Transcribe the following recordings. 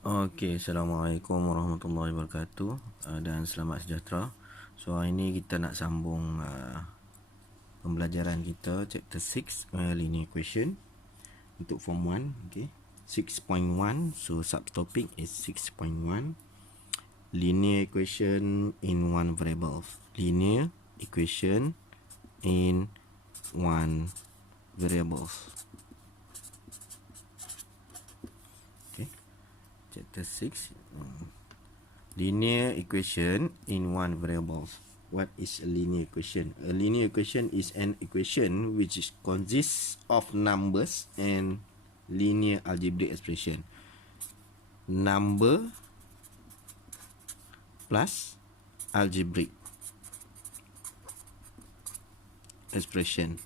Okey, Assalamualaikum warahmatullahi wabarakatuh, dan selamat sejahtera. So hari ini kita nak sambung pembelajaran kita chapter 6 linear equation untuk form 1. Okey, 6.1. So subtopic is 6.1, linear equation in one variable. Linear equation in one variable. Chapter 6, linear equation in one variable. What is a linear equation? A linear equation is an equation which consists of numbers and linear algebraic expression. Number plus algebraic expression.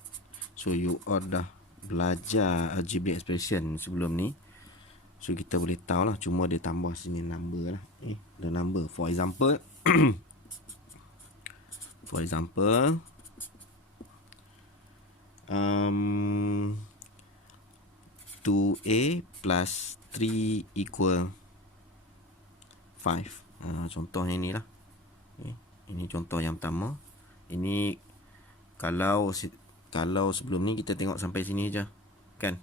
So you all dah belajar algebraic expression sebelum ni. So kita boleh tahu lah, cuma dia tambah sini number lah. The number. For example, for example, 2a plus 3 equal 5. Contoh yang ni lah. Ini contoh yang pertama. Ini kalau sebelum ni kita tengok sampai sini je, kan?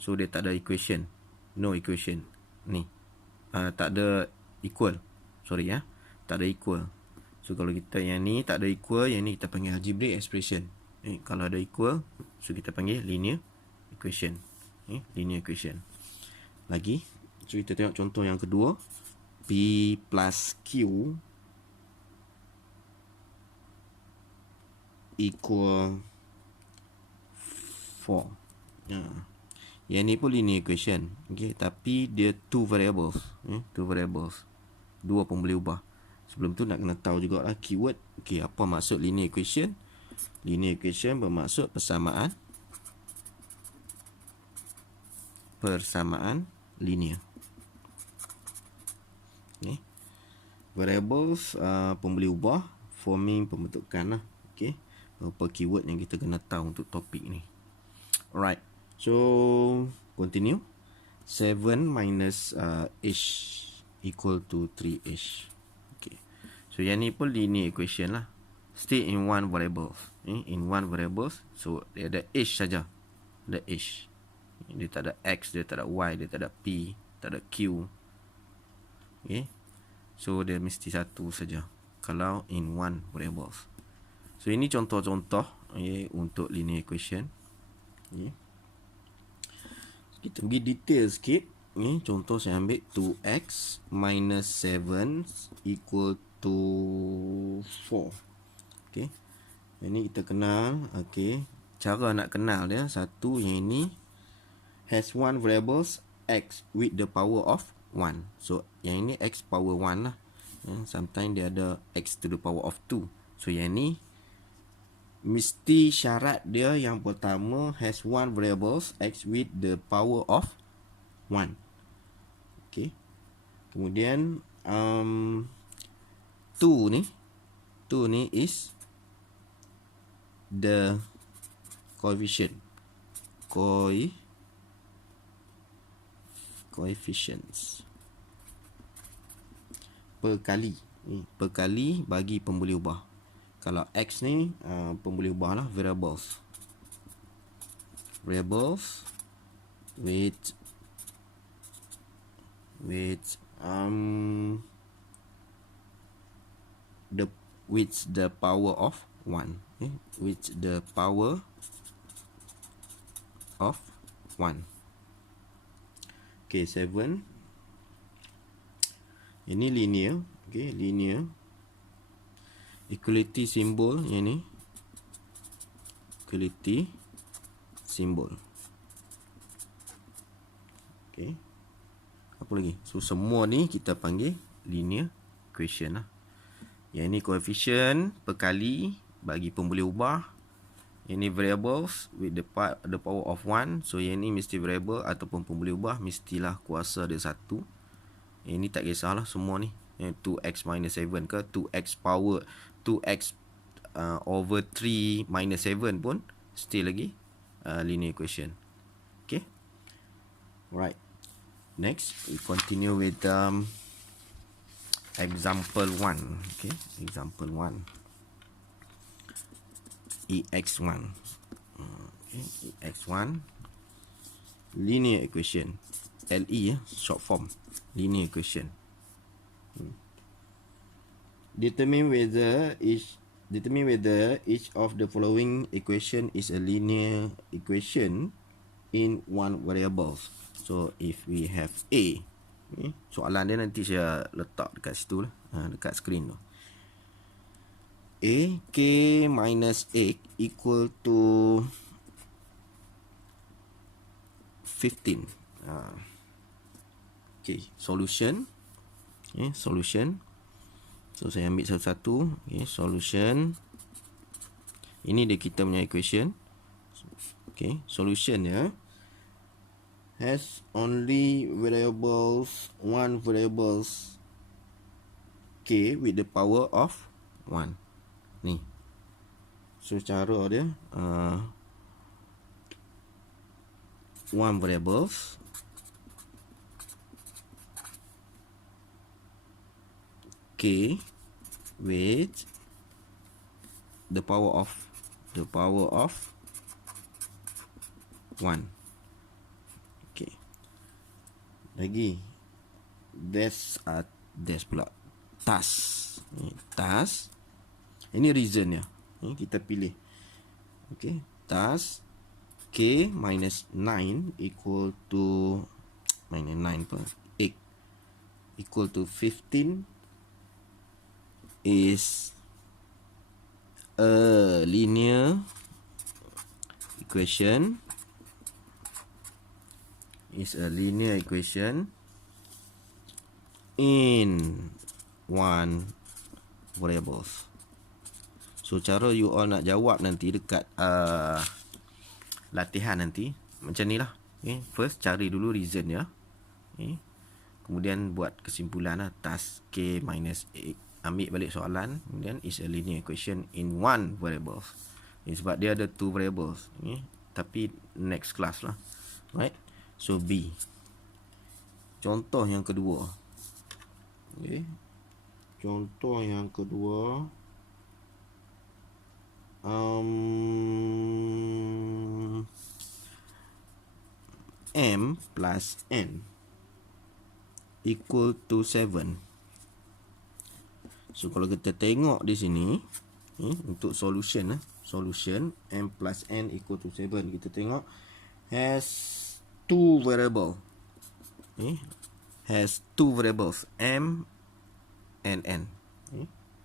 So dia tak ada equation. No equation. Ni. Tak ada equal. Sorry ya. Tak ada equal. So kalau kita yang ni tak ada equal, yang ni kita panggil algebraic expression. Kalau ada equal, so kita panggil linear equation. Linear equation. Lagi, so kita tengok contoh yang kedua. P plus Q equal 4. Yang ni pun linear equation. Okay, tapi dia two variables. Dua pun boleh ubah. Sebelum tu nak kena tahu juga lah keyword. Okay, apa maksud linear equation? Linear equation bermaksud persamaan linear. Okay. Variables pun boleh ubah, forming pembentukan lah. Okay, apa keyword yang kita kena tahu untuk topik ni. Alright, so continue. 7 minus h equal to 3h. Okay, so yang ni pun linear equation lah. Still in one variable. In one variable, so dia ada h saja. Ada h. Dia tak ada x, dia tak ada y, dia tak ada p, tak ada q. Okay, so dia mesti satu saja kalau in one variable. So ini contoh-contoh untuk linear equation. Kita pergi detail sikit. Contoh saya ambil 2x minus 7 equal to 4. Okay, ini kita kenal. Okay, cara nak kenal dia, satu yang ini has one variables x with the power of 1. So yang ini x power 1 lah. Sometimes dia ada x to the power of 2. So yang ni mesti syarat dia yang pertama has one variables x with the power of 1. Okay, kemudian 2 ni is the coefficients per kali bagi pemboleh ubah. Kalau x ni pemboleh ubah lah, variables with the power of 1. With the power of 1. Okay, 7. Ini linear. Okay, linear. Equality symbol yang ni. Equality symbol. Okay. Apa lagi? So semua ni kita panggil linear equation lah. Yang ni coefficient per kali bagi pemboleh ubah. Yang ni variables with the power of 1. So yang ni mesti variable ataupun pemboleh ubah mestilah kuasa dia 1. Yang ni tak kisahlah semua ni. 2x minus 7 ke 2x power 2x over 3 minus 7 pun still lagi linear equation. Okay, right. Next, we continue with example 1. Okay, example 1. EX1. Okay, EX1. Linear equation. LE, short form. Linear equation. Determine whether each of the following equation is a linear equation in one variable. So if we have A, soalan dia nanti saya letak dekat situ lah, dekat screen tu. A k minus 8 equal to 15. Okay, solution. Okay, solution. So saya ambil satu-satu. Okay, solution. Ini dia kita punya equation. Okay, solution ya. Has only one variables k with the power of 1. Ni. So cara dia one variables k with the power of 1. Okay. Lagi there's pula task. Task. Ini reason ya. Kita pilih. Okay. Task k minus 9 equal to minus 9 pun 8 equal to 15 is a linear equation. In one variables. So cara you all nak jawab nanti dekat latihan nanti macam ni lah. Okay. First cari dulu reason ya. Okay. Kemudian buat kesimpulan lah. Task k minus 8. Ambil balik soalan. Kemudian is a linear equation in one variable. Sebab dia ada two variables. Okay. Tapi next class lah. Right. So B. Contoh yang kedua. Okay. Contoh yang kedua. M plus N equal to 7. So kalau kita tengok di sini untuk solution solution M plus N equal to 7, kita tengok has two variable. Has two variables M and N.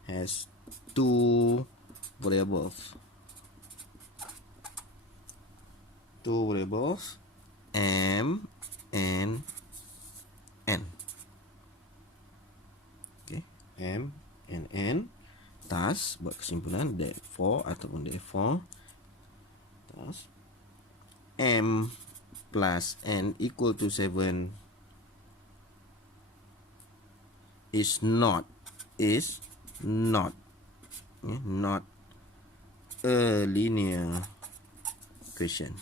Has two variables. M and N. Okay, M and N. Thus, buat kesimpulan, therefore ataupun therefore, thus M plus N equal to 7 is not a linear equation.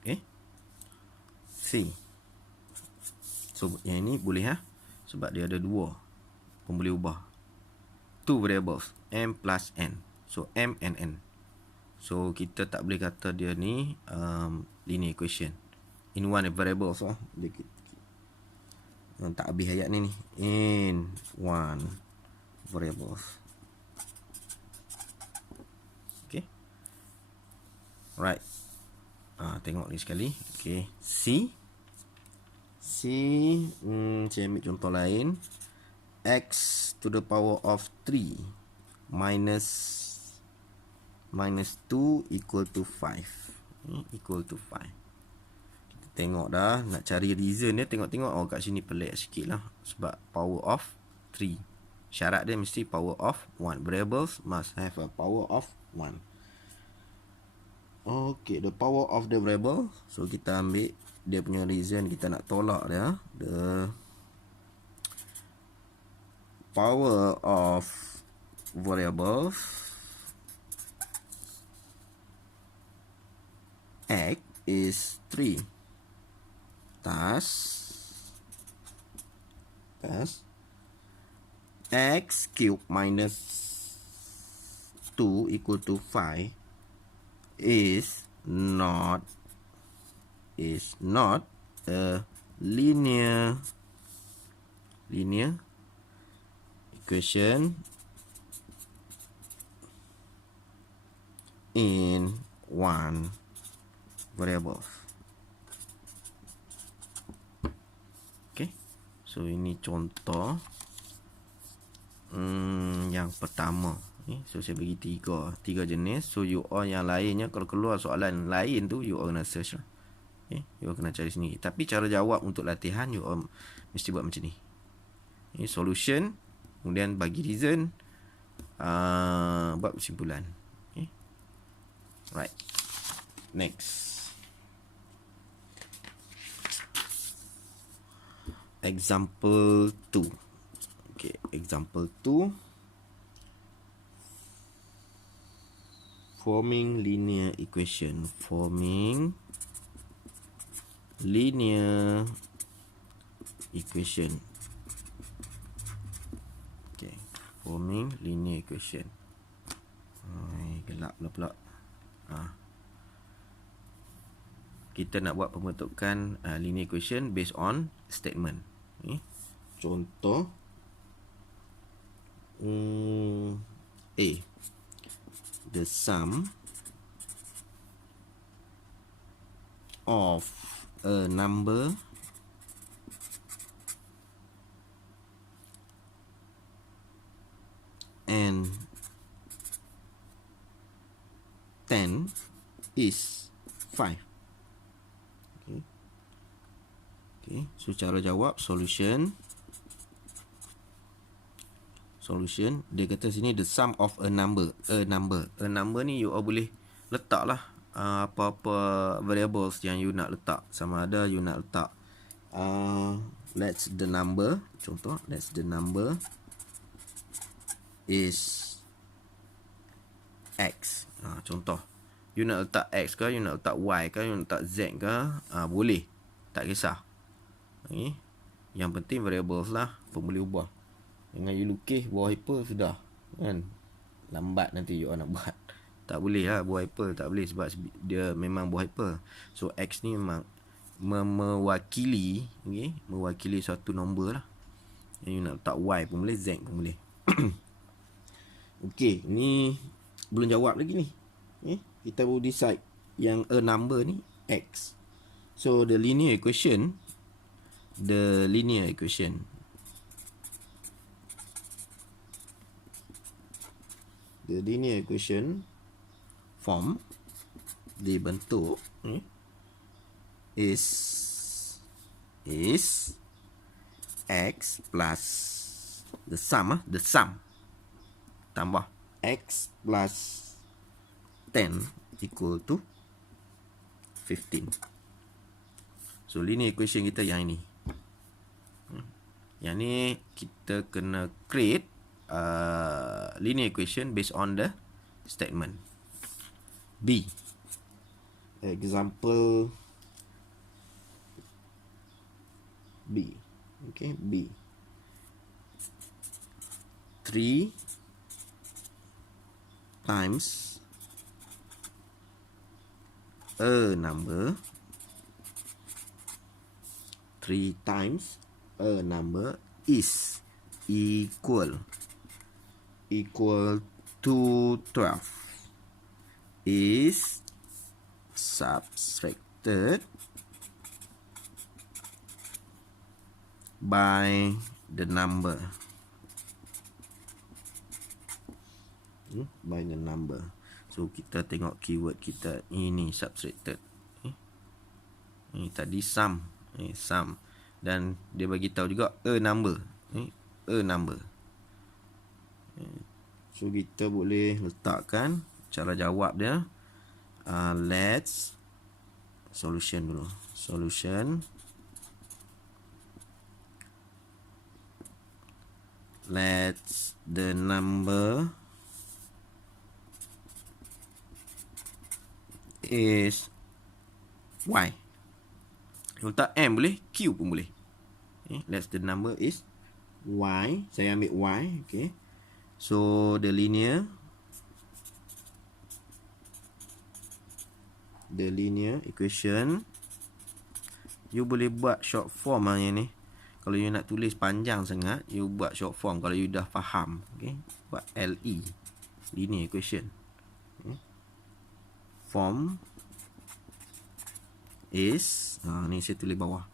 Okay. C. So yang ini boleh sebab dia ada dua pembuli ubah. Two variables M plus N. So M and N. So kita tak boleh kata dia ni linear equation in one variable. So tak habis ayat ni in one variables. Okay. Right. Tengok ni sekali. Okay. C. Saya ambil contoh lain. X to the power of 3 minus 2 equal to 5. Equal to 5. Kita tengok dah. Nak cari reason dia. Tengok-tengok. Oh, kat sini pelik sikit lah. Sebab power of 3. Syarat dia mesti power of 1. Variables must have a power of 1. Okay, the power of the variable. So kita ambil dia punya reason, kita nak tolak dia. The power of variables x is 3. Thus x cubed minus 2 equal to 5 is not a linear equation in one variable. Okay, so ini contoh yang pertama. So saya bagi tiga jenis. So you all yang lainnya, kalau keluar soalan lain tu, you all kena search lah. Okay, you all kena cari sendiri. Tapi cara jawab untuk latihan, you all mesti buat macam ni. Solution, kemudian bagi reason, buat kesimpulan. Okay. Right. Next. Example 2. Okay, example 2. Forming linear equation. Forming linear equation. Okay, forming linear equation. Gelap pula. Kita nak buat pembentukan linear equation based on statement. Contoh A. The sum of a number and 10 is 5. Okay, so cara jawab solution, dia kata sini the sum of a number. A number ni you all boleh letak lah apa-apa variables yang you nak letak. Sama ada you nak letak let's the number, contoh let's the number is x. Contoh you nak letak x ke, you nak letak y ke, you nak letak z ke, boleh, tak kisah. Yang penting variables lah, boleh ubah. Dengan you lukis buah apple sudah kan, lambat nanti you nak buat. Tak boleh lah buah apple, tak boleh sebab dia memang buah apple. So x ni memang mewakili suatu nombor lah. Yang you nak letak y pun boleh, z pun boleh. Okay, ni belum jawab lagi ni. Kita baru decide yang a number ni x. So the linear equation form dibentuk is x plus the sum tambah x plus 10 equal to 15. So linear equation kita yang ini. Yang ni kita kena create linear equation based on the statement. B. Example B. Okay, B. 3 times a number. 3 times a number is equal to 12 is subtracted by the number. So kita tengok keyword kita ini subtracted. Ini tadi sum. Dan dia bagi tahu juga a number. So kita boleh letakkan cara jawab dia. Let's solution dulu. Let's the number is Y. Letak M boleh, Q pun boleh. Okay, let's the number is Y. Saya ambil Y. Okay. So the linear equation, you boleh buat short form yang ni. Kalau you nak tulis panjang sangat, you buat short form kalau you dah faham. Okay. Buat LE, linear equation. Okay. Form is, ni saya tulis bawah.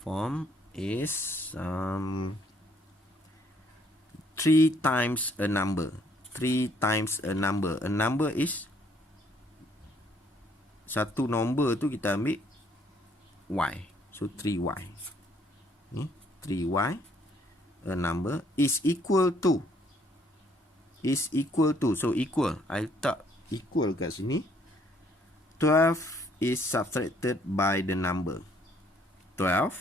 Form is 3 times a number. 3 times a number. A number is, satu nombor tu kita ambil Y. So 3Y. Ni 3Y, a number is equal to. So equal. I letak equal kat sini. 12 is subtracted by the number. 12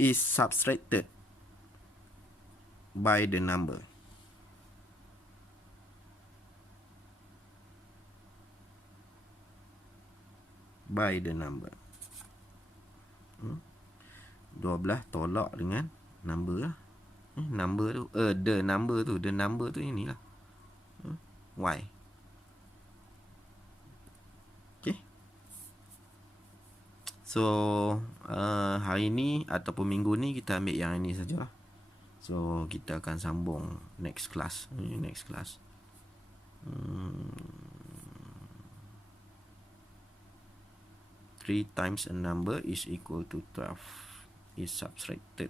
is subtracted by the number. By the number. 12 tolak dengan number lah. Number tu, the number tu inilah. Y. Okay. So, hari ni ataupun minggu ni kita ambil yang ini saja. So, kita akan sambung next class. 3 times a number is equal to 12 is subtracted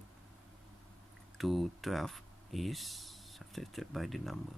to 12 is subtracted by the number.